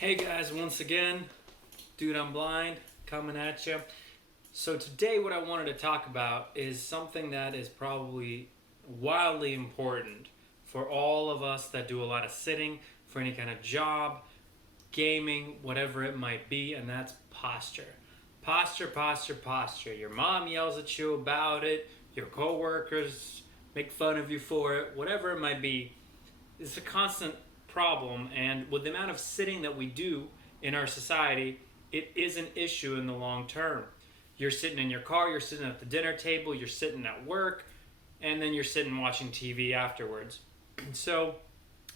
Hey guys, once again, Dude I'm Blind coming at you. So today what I wanted to talk about is something that is probably wildly important for all of us that do a lot of sitting, for any kind of job, gaming, whatever it might be, and that's posture. Posture, posture, posture. Your mom yells at you about it, your coworkers make fun of you for it, whatever it might be. It's a constant problem, and with the amount of sitting that we do in our society, it is an issue in the long term. You're sitting in your car, you're sitting at the dinner table, you're sitting at work, and then you're sitting watching TV afterwards. So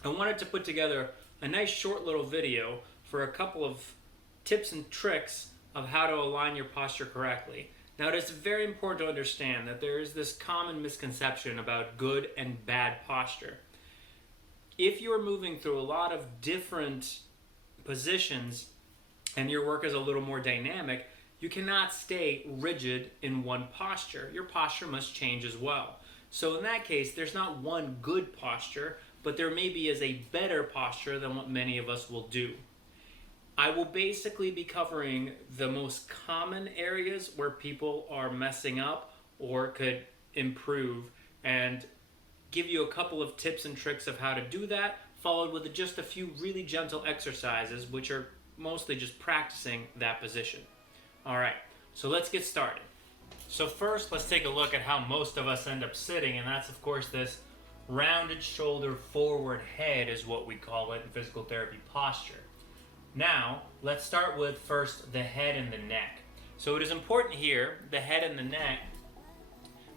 I wanted to put together a nice short little video for a couple of tips and tricks of how to align your posture correctly. Now, it is very important to understand that there is this common misconception about good and bad posture. If you're moving through a lot of different positions and your work is a little more dynamic, you cannot stay rigid in one posture. Your posture must change as well. So in that case, there's not one good posture, but there maybe is a better posture than what many of us will do. I will basically be covering the most common areas where people are messing up or could improve, and give you a couple of tips and tricks of how to do that, followed with just a few really gentle exercises, which are mostly just practicing that position. All right, so let's get started. So first, let's take a look at how most of us end up sitting, and that's of course this rounded shoulder forward head is what we call it in physical therapy posture. Now, let's start with first the head and the neck. So it is important here, the head and the neck,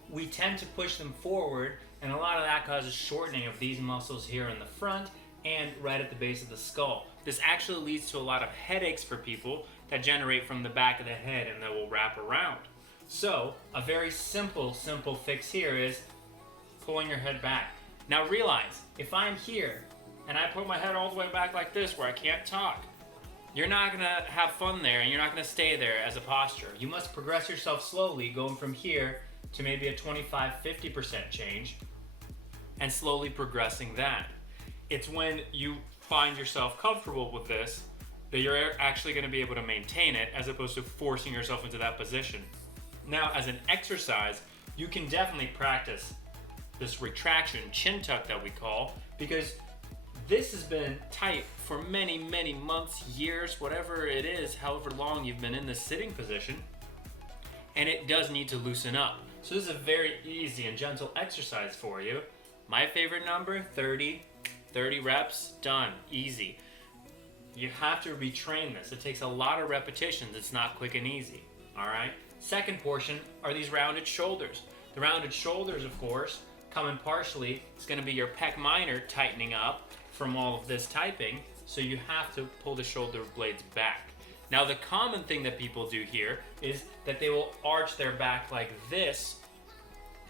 we tend to push them forward, and a lot of that causes shortening of these muscles here in the front and right at the base of the skull. This actually leads to a lot of headaches for people that generate from the back of the head and that will wrap around. So a very simple fix here is pulling your head back. Now realize, if I'm here and I put my head all the way back like this where I can't talk, you're not going to have fun there, and you're not going to stay there as a posture. You must progress yourself slowly, going from here to maybe a 25-50% change, and slowly progressing that. It's when you find yourself comfortable with this that you're actually going to be able to maintain it, as opposed to forcing yourself into that position. Now, as an exercise, you can definitely practice this retraction chin tuck that we call, because this has been tight for many months, years, whatever it is, however long you've been in this sitting position, and it does need to loosen up. So this is a very easy and gentle exercise for you. My favorite number, 30 reps, done, easy. You have to retrain this. It takes a lot of repetitions. It's not quick and easy, all right? Second portion are these rounded shoulders. The rounded shoulders, of course, come in partially. It's gonna be your pec minor tightening up from all of this typing, so you have to pull the shoulder blades back. Now, the common thing that people do here is that they will arch their back like this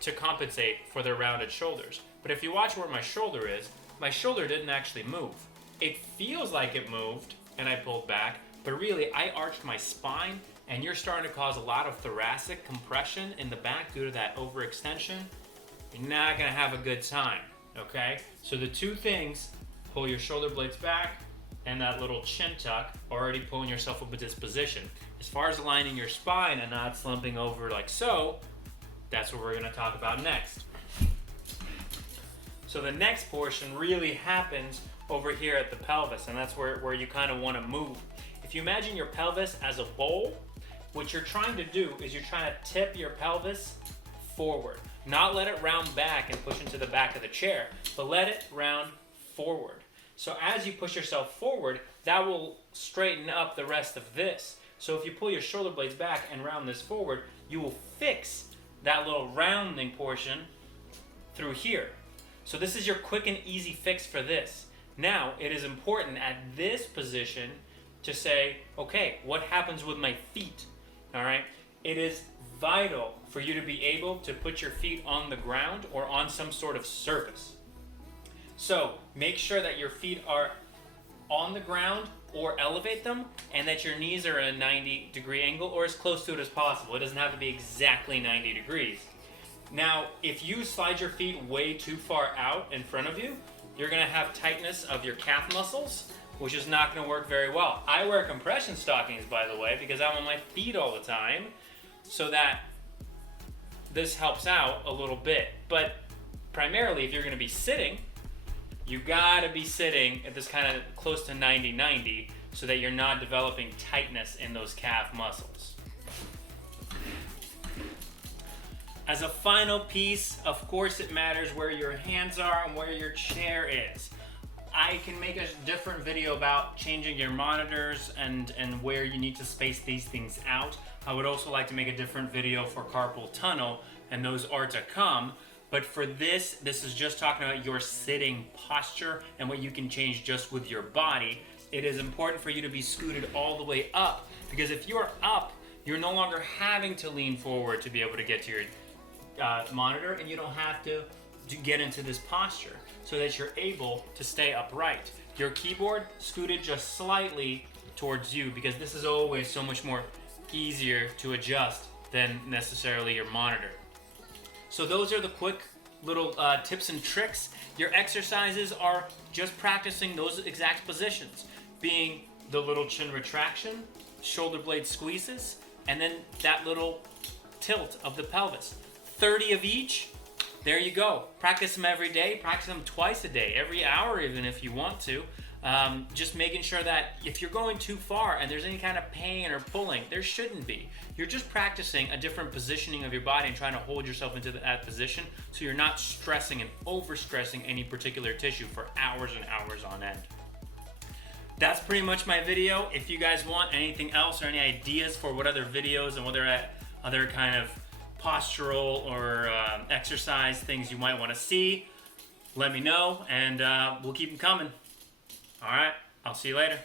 to compensate for their rounded shoulders. But if you watch where my shoulder is, my shoulder didn't actually move. It feels like it moved and I pulled back, but really I arched my spine, and you're starting to cause a lot of thoracic compression in the back due to that overextension. You're not gonna have a good time, okay? So the two things, pull your shoulder blades back, and that little chin tuck, already pulling yourself up into this position. As far as aligning your spine and not slumping over like so, that's what we're gonna talk about next. So the next portion really happens over here at the pelvis, and that's where you kind of wanna move. If you imagine your pelvis as a bowl, what you're trying to do is you're trying to tip your pelvis forward. Not let it round back and push into the back of the chair, but let it round forward. So as you push yourself forward, that will straighten up the rest of this. So if you pull your shoulder blades back and round this forward, you will fix that little rounding portion through here. So this is your quick and easy fix for this. Now, it is important at this position to say, okay, what happens with my feet? All right? It is vital for you to be able to put your feet on the ground or on some sort of surface. So make sure that your feet are on the ground or elevate them, and that your knees are at a 90-degree angle or as close to it as possible. It doesn't have to be exactly 90 degrees. Now, if you slide your feet way too far out in front of you, you're gonna have tightness of your calf muscles, which is not going to work very well. I wear compression stockings, by the way, because I'm on my feet all the time, so that this helps out a little bit. But primarily, if you're going to be sitting, you got to be sitting at this kind of close to 90-90 so that you're not developing tightness in those calf muscles. As a final piece, of course it matters where your hands are and where your chair is. I can make a different video about changing your monitors and where you need to space these things out. I would also like to make a different video for carpal tunnel, and those are to come. But for this is just talking about your sitting posture and what you can change just with your body. It is important for you to be scooted all the way up, because if you're up, you're no longer having to lean forward to be able to get to your monitor, and you don't have to get into this posture, so that you're able to stay upright. Your keyboard scooted just slightly towards you, because this is always so much more easier to adjust than necessarily your monitor. So those are the quick little tips and tricks. Your exercises are just practicing those exact positions, being the little chin retraction, shoulder blade squeezes, and then that little tilt of the pelvis. 30 of each. There you go. Practice them every day. Practice them twice a day, every hour even if you want to. Just making sure that if you're going too far and there's any kind of pain or pulling, there shouldn't be. You're just practicing a different positioning of your body and trying to hold yourself into that position, so you're not stressing and overstressing any particular tissue for hours and hours on end. That's pretty much my video. If you guys want anything else or any ideas for what other videos and what other kind of postural or exercise things you might want to see, let me know, and we'll keep them coming. All right, I'll see you later.